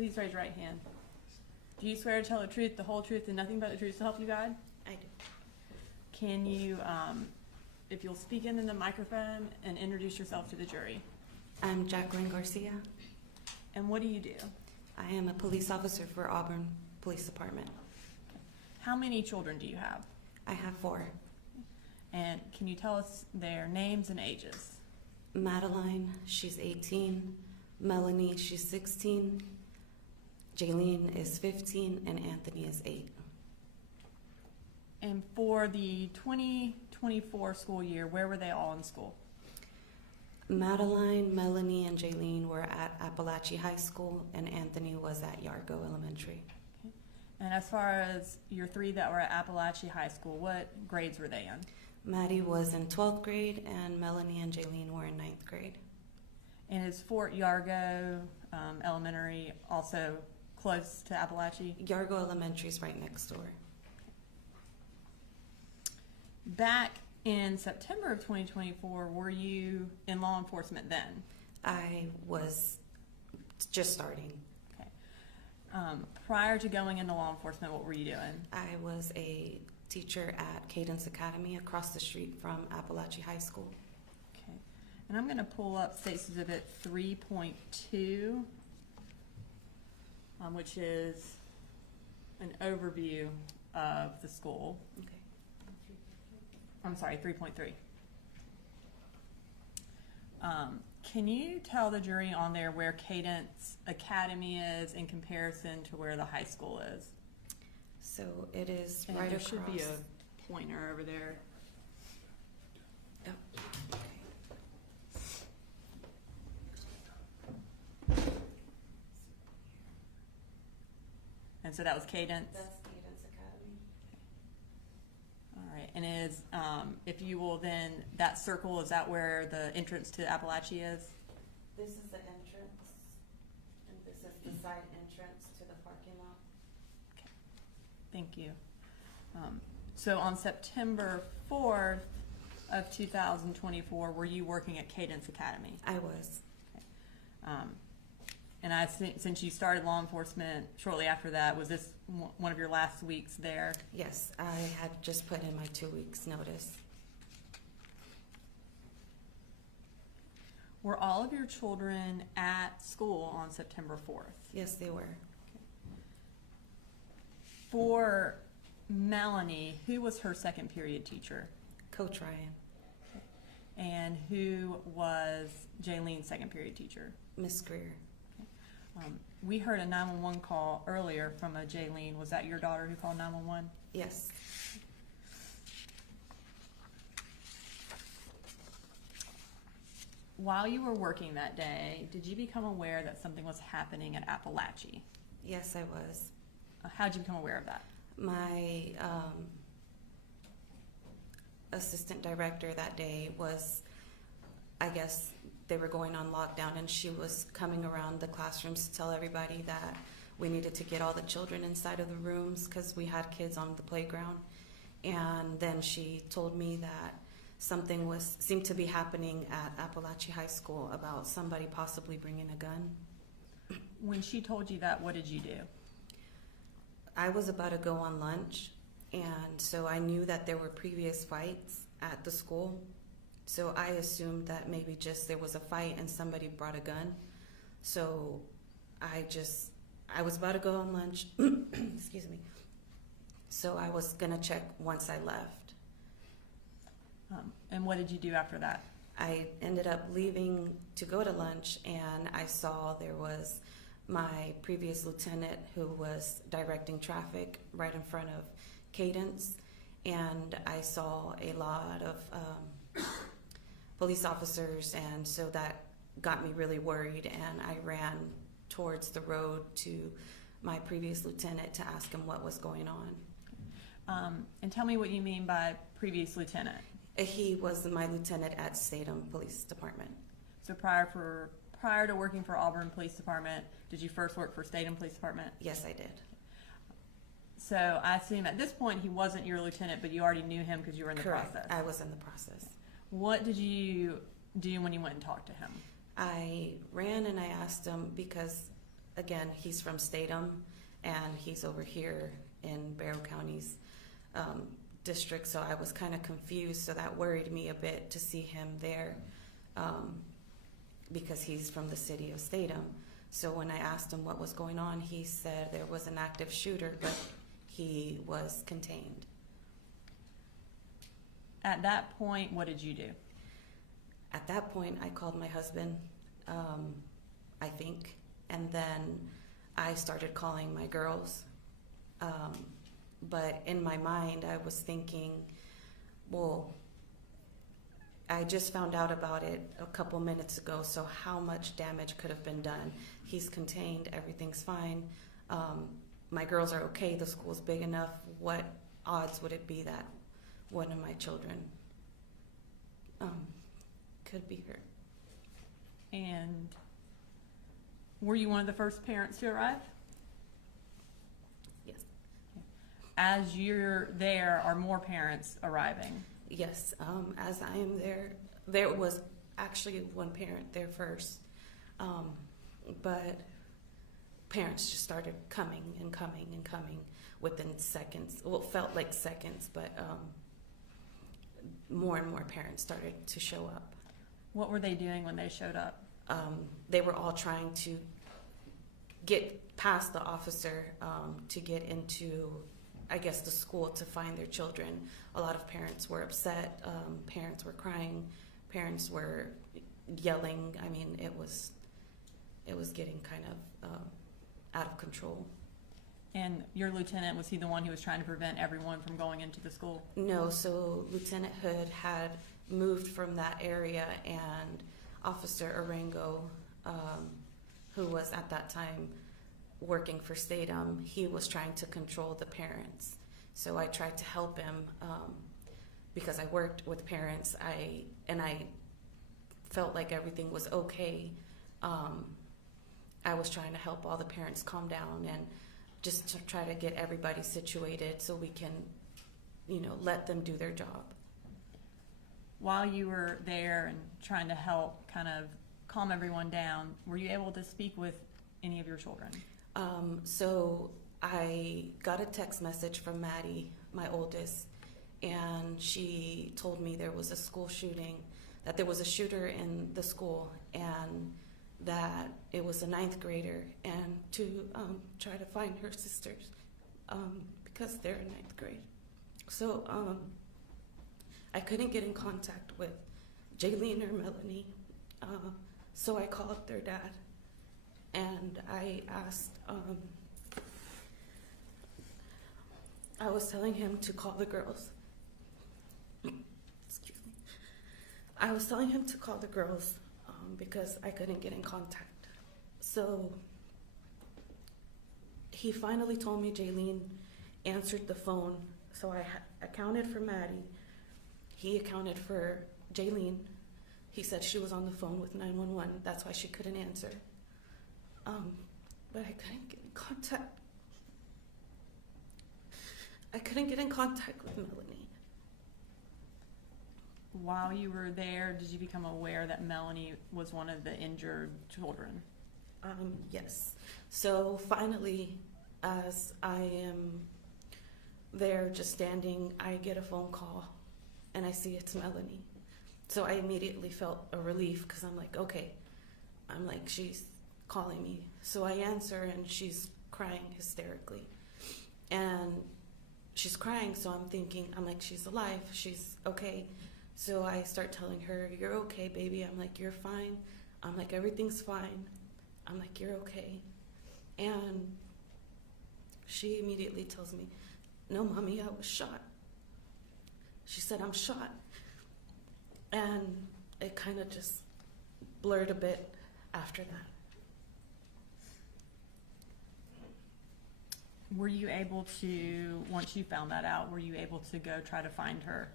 Please raise your right hand. Do you swear to tell the truth, the whole truth, and nothing but the truth to help you God? I do. Can you, if you'll speak into the microphone and introduce yourself to the jury? I'm Jacqueline Garcia. And what do you do? I am a police officer for Auburn Police Department. How many children do you have? I have 4. And can you tell us their names and ages? Madeline, she's 18. Melanie, she's 16. Jaylene is 15, and Anthony is 8. And for the 2024 school year, where were they all in school? Madeline, Melanie, and Jaylene were at Apalachee High School, and Anthony was at Yargo Elementary. Okay. And as far as your 3 that were at Apalachee High School, what grades were they in? Maddie was in 12th grade, and Melanie and Jaylene were in 9th grade. And is Fort Yargo Elementary also close to Apalachee? Yargo Elementary is right next door. Back in September of 2024, were you in law enforcement then? I was just starting. Okay. Prior to going into law enforcement, what were you doing? I was a teacher at Cadence Academy across the street from Apalachee High School. Okay. And I'm going to pull up State's Exhibit 3.2, which is an overview of the school. Okay. I'm sorry, 3.3. Can you tell the jury on there where Cadence Academy is in comparison to where the high school is? So it is And right there across. should be a pointer over there. Oh, And so that was Cadence? That's Cadence Academy. All right. And is, if you will then, that circle, is that where the entrance to Apalachee is? This is the entrance, and this is the side entrance to the parking lot. Thank you. So on September 4th of 2024, were you working at Cadence Academy? I was. And I think since you started law enforcement shortly after that, was this one of your last weeks there? Yes, I had just put in my 2 weeks notice. Were all of your children at school on September 4th? Yes, they were. For Melanie, who was her second period teacher? Coach Ryan, And who was Jaylene's second period teacher? Miss Greer. We heard a 911 call earlier from a Jaylene. Was that your daughter who called 911? Yes. While you were working that day, did you become aware that something was happening at Apalachee? Yes, I was. How'd you become aware of that? My assistant director that day was, I guess they were going on lockdown, and she was coming around the classrooms to tell everybody that we needed to get all the children inside of the rooms because we had kids on the playground. And then she told me that something seemed to be happening at Apalachee High School about somebody possibly bringing a gun. When she told you that, what did you do? I was about to go on lunch, and so I knew that there were previous fights at the school. So I assumed that maybe just there was a fight and somebody brought a gun. So I was about to go on lunch, excuse me. So I was gonna check once I left. And what did you do after that? I ended up leaving to go to lunch, and I saw there was my previous lieutenant who was directing traffic right in front of Cadence, and I saw a lot of police officers, and so that got me really worried, and I ran towards the road to my previous lieutenant to ask him what was going on. And tell me what you mean by previous lieutenant. He was my lieutenant at Statham Police Department. So prior to working for Auburn Police Department, did you first work for Statham Police Department? Yes, I did. So I assume at this point he wasn't your lieutenant, but you already knew him because you were in the Correct. process. I was in the process. What did you do when you went and talked to him? I ran and I asked him because again, he's from Statham, and he's over here in Barrow County's district, so I was kind of confused, so that worried me a bit to see him there, because he's from the city of Statham. So when I asked him what was going on, he said there was an active shooter, but he was contained. At that point, what did you do? At that point, I called my husband, I think, and then I started calling my girls. But in my mind, I was thinking, well, I just found out about it a couple minutes ago, so how much damage could have been done? He's contained, everything's fine. My girls are okay, the school's big enough. What odds would it be that one of my children could be hurt? And were you one of the first parents to arrive? Yes. As you're there, are more parents arriving? Yes, as I am there, there was actually one parent there first, but parents just started coming and coming and coming within seconds. Well, it felt like seconds, but more and more parents started to show up. What were they doing when they showed up? They were all trying to get past the officer to get into, I guess, the school to find their children. A lot of parents were upset. Parents were crying. Parents were yelling. I mean, it was getting kind of out of control. And your lieutenant, was he the one who was trying to prevent everyone from going into the school? No, so Lieutenant Hood had moved from that area, and Officer Arango, who was at that time working for Statham, he was trying to control the parents. So I tried to help him because I worked with parents. I felt like everything was okay. I was trying to help all the parents calm down and just to try to get everybody situated so we can, let them do their job. While you were there and trying to help kind of calm everyone down, were you able to speak with any of your children? So I got a text message from Maddie, my oldest, and she told me there was a school shooting, that there was a shooter in the school, and that it was a 9th grader, and to try to find her sisters because they're in 9th grade. So I couldn't get in contact with Jacqueline or Melanie, so I called their dad, and I asked, I was telling him to call the girls. Excuse me. I was telling him to call the girls because I couldn't get in contact. So he finally told me Jaylene answered the phone. So I accounted for Maddie. He accounted for Jaylene. He said she was on the phone with 911. That's why she couldn't answer. But I couldn't get in contact. I couldn't get in contact with Melanie. While you were there, did you become aware that Melanie was one of the injured children? Yes. So finally, as I am there just standing, I get a phone call and I see it's Melanie. So I immediately felt a relief because I'm like, okay. I'm like, she's calling me. So I answer and she's crying hysterically. And she's crying, so I'm thinking, I'm like, she's alive, she's okay. So I start telling her, you're okay, baby. I'm like, you're fine. I'm like, everything's fine. I'm like, you're okay. And she immediately tells me, no, mommy, I was shot. She said, I'm shot. And it kind of just blurred a bit after that. Were you able to, once you found that out, were you able to go try to find her?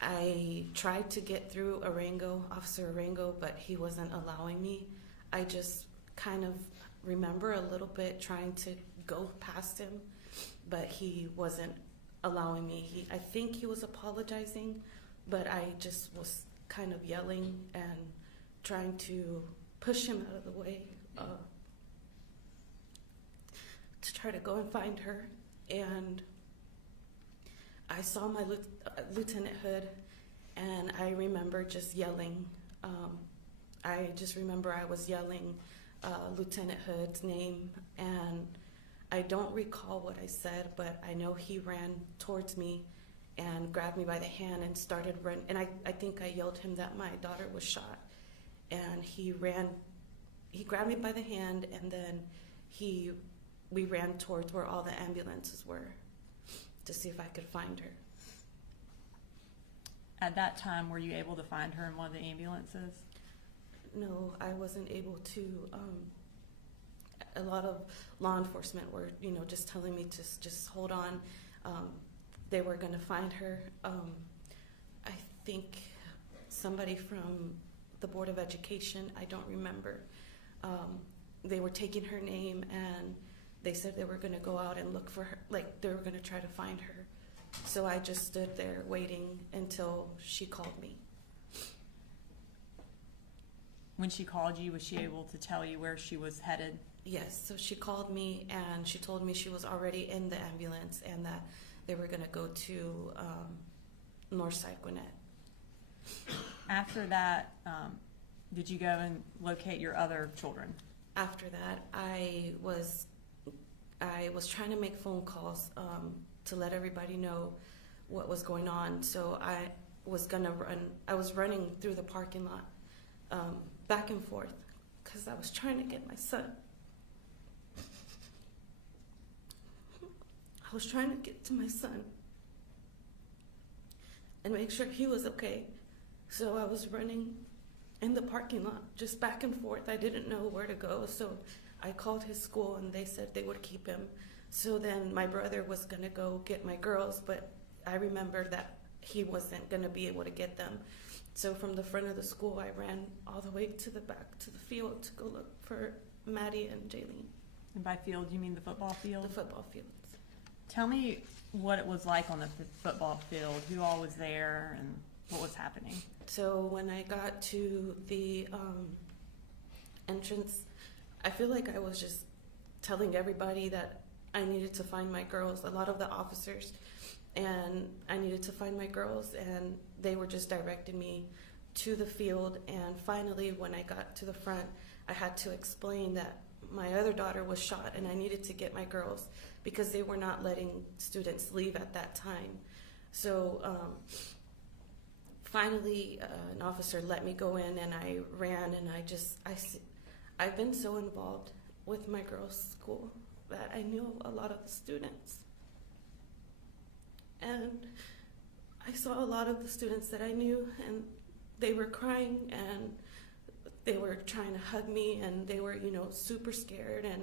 I tried to get through Officer Arango, but he wasn't allowing me. I just kind of remember a little bit trying to go past him, but he wasn't allowing me. I think he was apologizing, but I just was kind of yelling and trying to push him out of the way to try to go and find her. And I saw my Lieutenant Hood, and I remember just yelling. I just remember I was yelling Lieutenant Hood's name, and I don't recall what I said, but I know he ran towards me and grabbed me by the hand and started running. And I think I yelled him that my daughter was shot. And he grabbed me by the hand, and then we ran towards where all the ambulances were to see if I could find her. At that time, were you able to find her in one of the ambulances? No, I wasn't able to. A lot of law enforcement were, just telling me to just hold on. They were going to find her. I think somebody from the Board of Education, I don't remember, they were taking her name, and they said they were going to go out and look for her, like they were going to try to find her. So I just stood there waiting until she called me. When she called you, was she able to tell you where she was headed? Yes, so she called me, and she told me she was already in the ambulance and that they were going to go to Northside Gwinnett. After that, did you go and locate your other children? After that, I was trying to make phone calls to let everybody know what was going on. So I was running through the parking lot, back and forth, because I was trying to get my son. I was trying to get to my son and make sure he was okay. So I was running in the parking lot, just back and forth. I didn't know where to go, so I called his school, and they said they would keep him. So then my brother was going to go get my girls, but I remembered that he wasn't going to be able to get them. So from the front of the school, I ran all the way to the back to the field to go look for Maddie and Jacqueline. And by field, you mean the football field? The football fields. Tell me what it was like on the football field, who all was there, and what was happening. So when I got to the entrance, I feel like I was just telling everybody that I needed to find my girls, a lot of the officers, and I needed to find my girls, and they were just directing me to the field. And finally, when I got to the front, I had to explain that my other daughter was shot and I needed to get my girls because they were not letting students leave at that time. So finally, an officer let me go in, and I ran, and I've been so involved with my girls' school that I knew a lot of the students. And I saw a lot of the students that I knew, and they were crying, and they were trying to hug me, and they were, super scared. And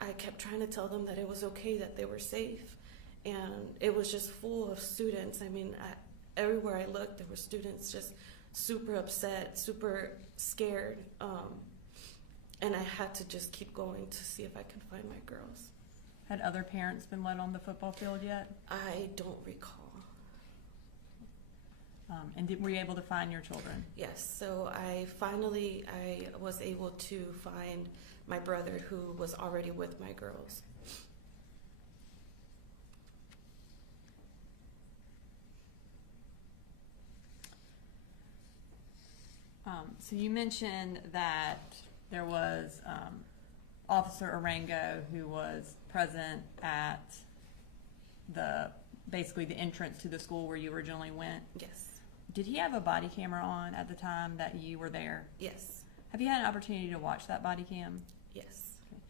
I kept trying to tell them that it was okay, that they were safe. And it was just full of students. I mean, everywhere I looked, there were students just super upset, super scared. And I had to just keep going to see if I could find my girls. Had other parents been let on the football field yet? I don't recall. And were you able to find your children? Yes, so I was able to find my brother, who was already with my girls. So you mentioned that there was Officer Arango who was present at basically the entrance to the school where you originally went. Yes. Did he have a body camera on at the time that you were there? Yes. Have you had an opportunity to watch that body cam? Yes. Okay.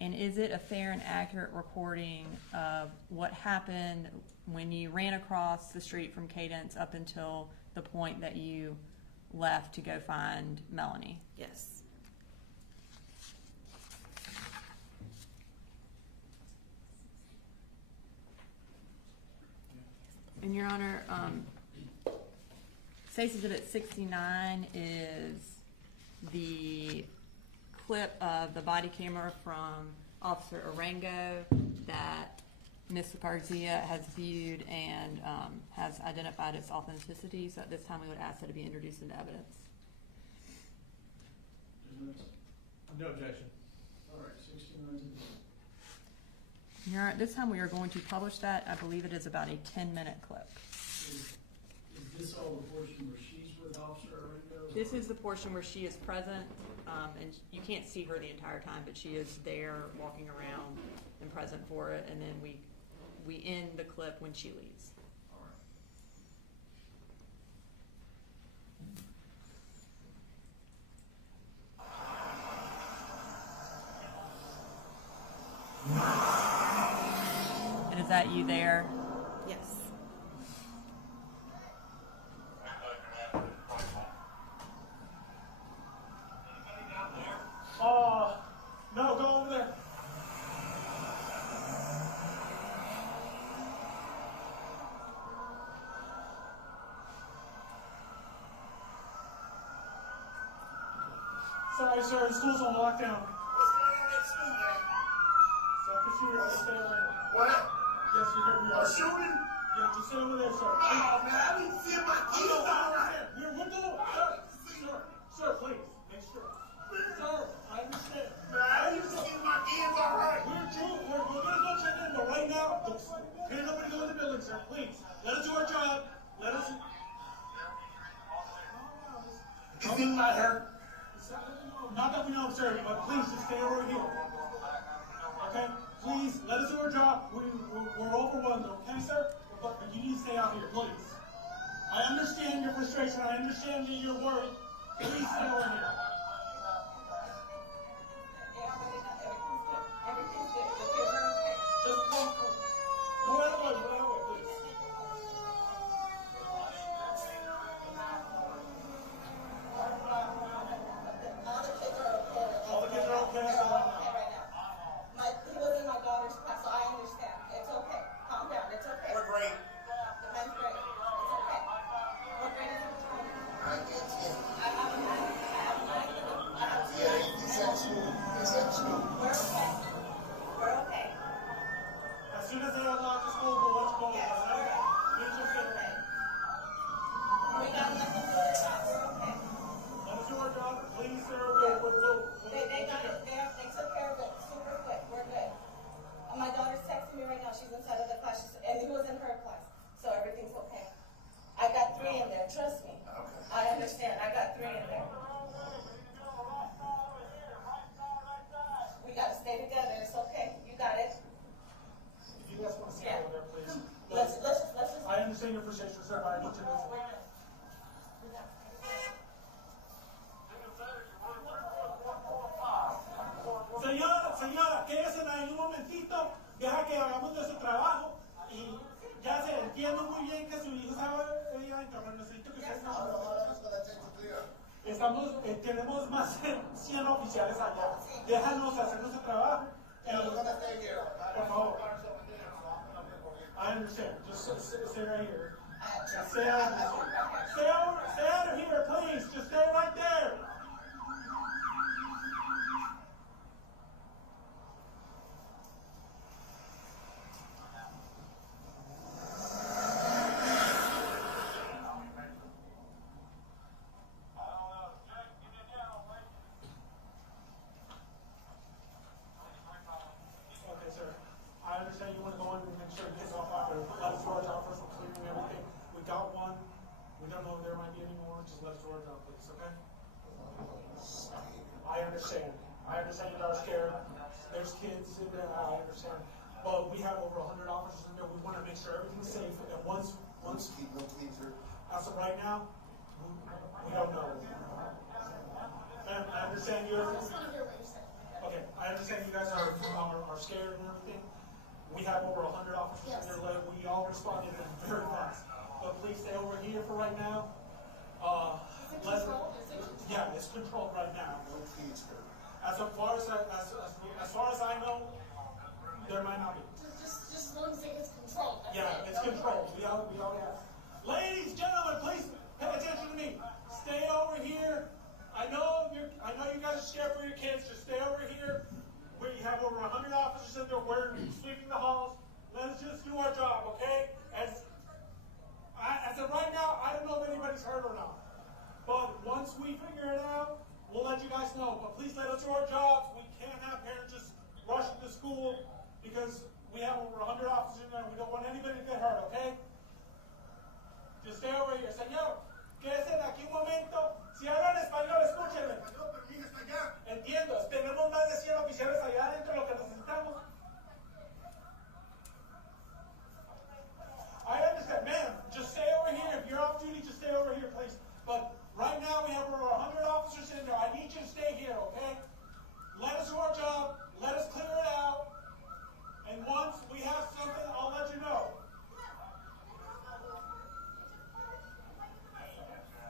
And is it a fair and accurate recording of what happened when you ran across the street from Cadence up until the point that you left to go find Melanie? Yes. And Your Honor, Stacy Exhibit 69 is the clip of the body camera from Officer Arango that Ms. Garcia has viewed and has identified its authenticity. So at this time, we would ask that it be introduced into evidence. No objection. All right, 69 to Your Honor, at this time, we are going to publish that. I believe it is about a 10-minute clip. Is this all the portion where she's with Officer Aringo? This is the portion where she is present, and you can't see her the entire time, but she is there walking around and present for it, and then we end the clip when she leaves. All right. And is that you there? Yes. No, go over there. Sorry, sir, the school's on lockdown. What's going on at school, man? So I can see you stay over there. What? Yes, you're here. We A are. shooting? Yeah, just stay over there, sir. Oh, man, I need to see my kids all right. We're doing sir, please, make sure. Sir, I understand. Man, I need to see my kids all right. We're gonna go check in, but right now, can't nobody go in the building, sir, please. Let us do our job. Let us. You seen my hair? Not that we know, sir, but please just stay over here. Okay? Please, let us do our job. We're overwhelmed, okay, sir? But you need to stay out here, please. I understand your frustration. I understand that you're worried. Please stay over here. Just go out of the way, please. All the kids are okay right now. He was in my daughter's class, so I understand. It's okay. Calm down. It's okay. What grade? The men's grade. It's okay. What grade is it? I can't see. I have a nine. I have two. Yeah, he's at school. He's at school. We're okay. We're okay. As soon as they unlock the school, we'll let's go. Yes, All we're right? okay. You just get Okay. We got nothing to do with that. We're okay. Let us do our job. Please, sir. They took care of it super quick. We're good. My daughter's texting me right now. She's inside of the class, and he was in her class, so everything's okay. I got 3 in there. Trust me. Okay. I understand. I got 3 in there. We gotta stay together. It's okay. You got it. If you guys want to stay over there, please. Let's just. I understand your frustration, sir, but I need to know. Señora, quédese ahí un momentito, deja que hagamos nuestro trabajo y ya se entiendo muy bien que su hijo sabe, pero necesito que ustedes tenemos más de 100 oficiales allá. Déjanos hacer nuestro trabajo. Por favor. I understand. Just stay right here. Stay out of here. Stay out of here, please. Just stay right there. I understand you guys are scared. There's kids in there, I understand. But we have over 100 officers in there. We want to make sure everything's safe. And once as of right now, we don't know. Ma'am, I understand you. Okay, I understand you guys are scared and everything. We have over 100 officers in there. Like, we all responded very fast. But please stay over here for right now. Yeah, it's controlled right now. As far as I know, there might not be. Just as long as it gets controlled. Yeah, it's controlled. We all have. Ladies, gentlemen, please pay attention to me. Stay over here. I know you guys are scared for your kids. Just stay over here. We have over 100 officers in there. We're sweeping the halls. Let's just do our job, okay? As of right now, I don't know if anybody's hurt or not. But once we figure it out, we'll let you guys know, but please let us do our jobs. We can't have parents just rushing to school because we have over 100 officers in there and we don't want anybody to get hurt, okay? Just stay over here. Señor, quédese aquí un momento. Si hablan español, escúchenme. Entiendo, tenemos más de 100 oficiales allá adentro, lo que necesitamos. I understand, ma'am, just stay over here. If you're off duty, just stay over here, please. But right now we have over 100 officers in there. I need you to stay here, okay? Let us do our job. Let us clear it out. And once we have something, I'll let you know.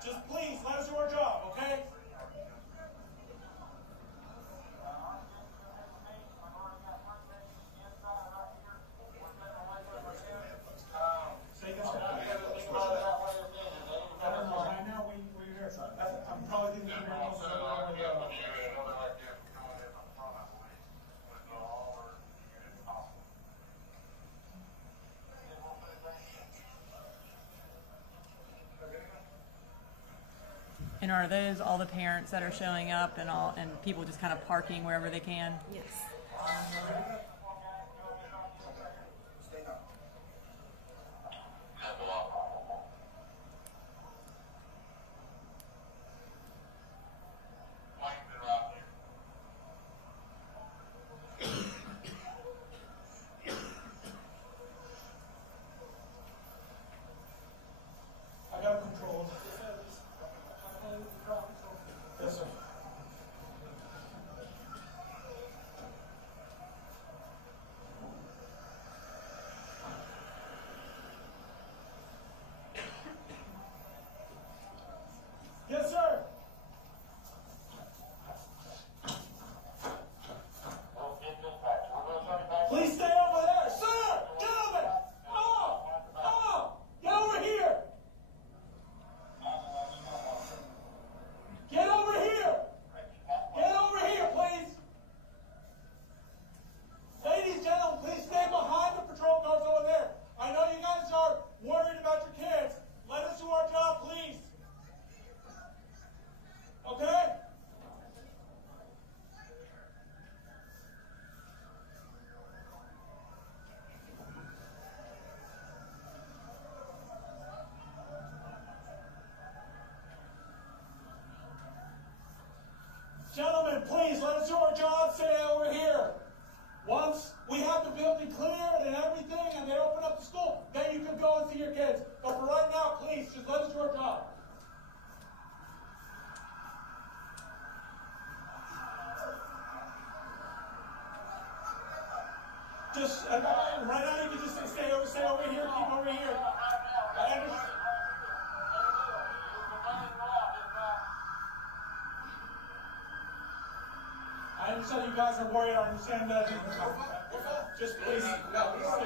Just please, let us do our job, okay? Say this one. I don't know, right now we're here. I'm probably thinking you're also And are those all the parents that are showing up and people just kind of parking wherever they can? Yes. I got it controlled. Yes, sir. Yes, sir. Please stay over there, sir. Gentlemen. Get over here. Get over here. Get over here, please. Ladies, gentlemen, please stay behind the patrol cars over there. I know you guys are worried about your kids. Let us do our job, please. Okay? Gentlemen, please let us do our job. Stay over here. Once we have the building cleared and everything and they open up the school, then you can go and see your kids. But for right now, please, just let us do our job. Just, right now you can just stay over here, keep over here. I understand. I understand you guys are worried. I understand that. Just please, stay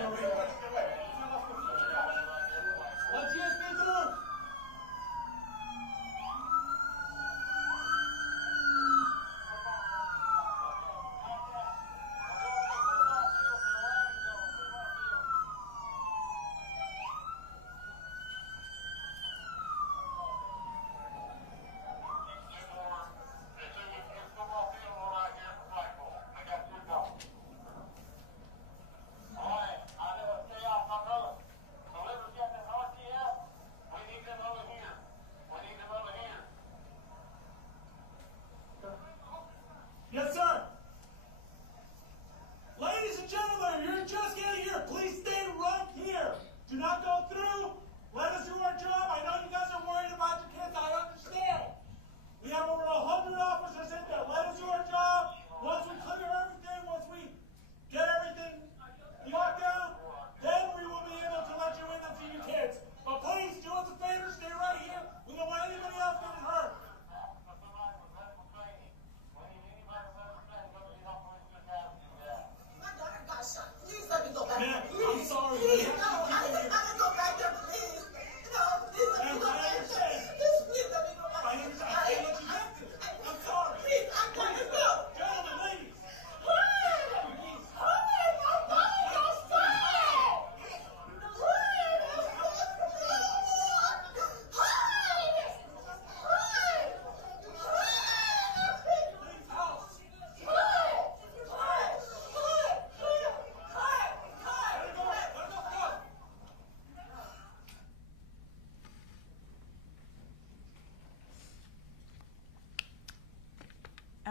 over here. Let's get this through.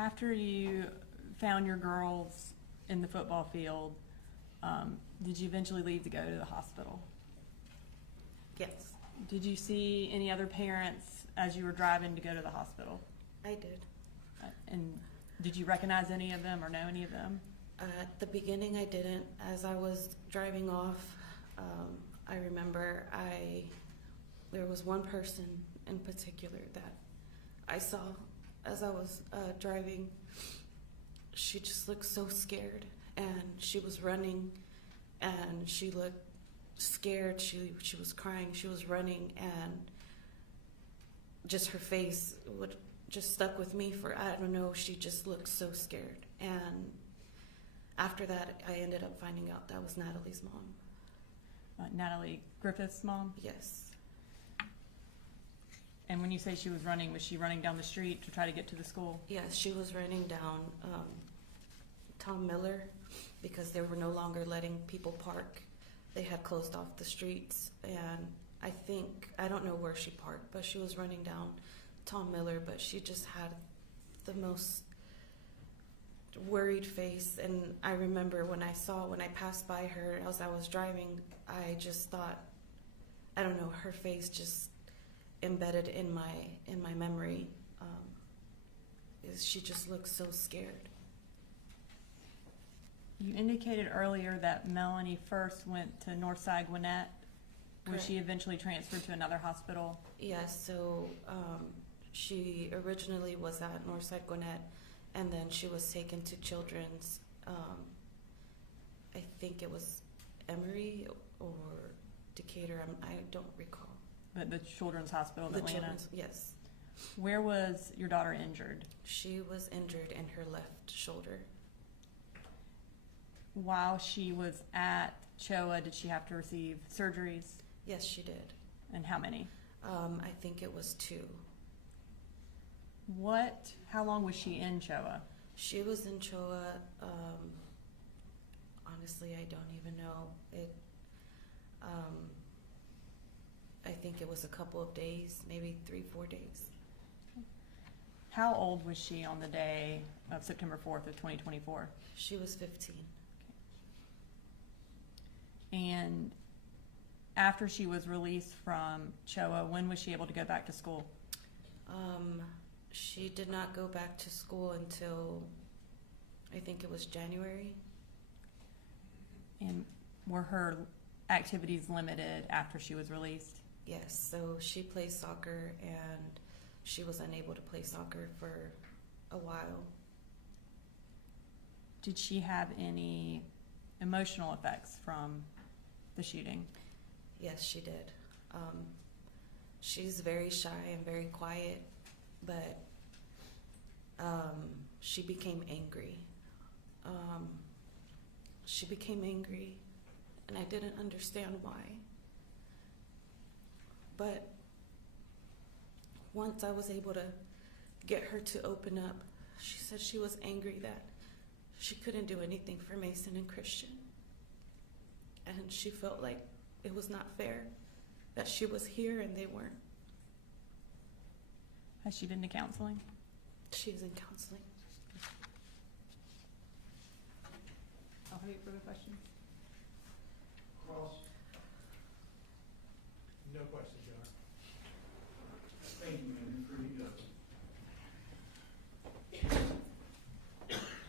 After you found your girls in the football field, did you eventually leave to go to the hospital? Yes, Did you see any other parents as you were driving to go to the hospital? I did. And did you recognize any of them or know any of them? At the beginning, I didn't. As I was driving off, I remember there was one person in particular that I saw as I was driving. She just looked so scared, and she was running, and she looked scared. She was crying. She was running, and just her face would just stuck with me for, I don't know, she just looked so scared. And after that, I ended up finding out that was Natalie's mom. Natalie Griffith's mom? Yes. And when you say she was she running down the street to try to get to the school? Yes, she was running down Tom Miller because they were no longer letting people park. They had closed off the streets, and I don't know where she parked, but she was running down Tom Miller, but she just had the most worried face. And I remember when I passed by her as I was driving, I just thought, I don't know, her face just embedded in my memory. She just looked so scared. You indicated earlier that Melanie first went to Northside Gwinnett. Was Correct. she eventually transferred to another hospital? Yes, so she originally was at Northside Gwinnett, and then she was taken to Children's, I think it was Emory or Decatur, I don't recall. The Children's Hospital in The Atlanta? Children's, yes. Where was your daughter injured? She was injured in her left shoulder. While she was at CHOA, did she have to receive surgeries? Yes, she did. And how many? I think it was 2. How long was she in CHOA? She was in CHOA, honestly, I don't even know. I think it was a couple of days, maybe 3-4 days. How old was she on the day of September 4th of 2024? She was 15. And after she was released from CHOA, when was she able to go back to school? She did not go back to school until, I think it was January. And were her activities limited after she was released? Yes, so she plays soccer, and she was unable to play soccer for a while. Did she have any emotional effects from the shooting? Yes, she did. She's very shy and very quiet, but she became angry. She became angry, and I didn't understand why. But once I was able to get her to open up, she said she was angry that she couldn't do anything for Mason and Christian. And she felt like it was not fair that she was here and they weren't. Has she been to counseling? She's in counseling. I'll have you further questions. Cross. No questions, Judge.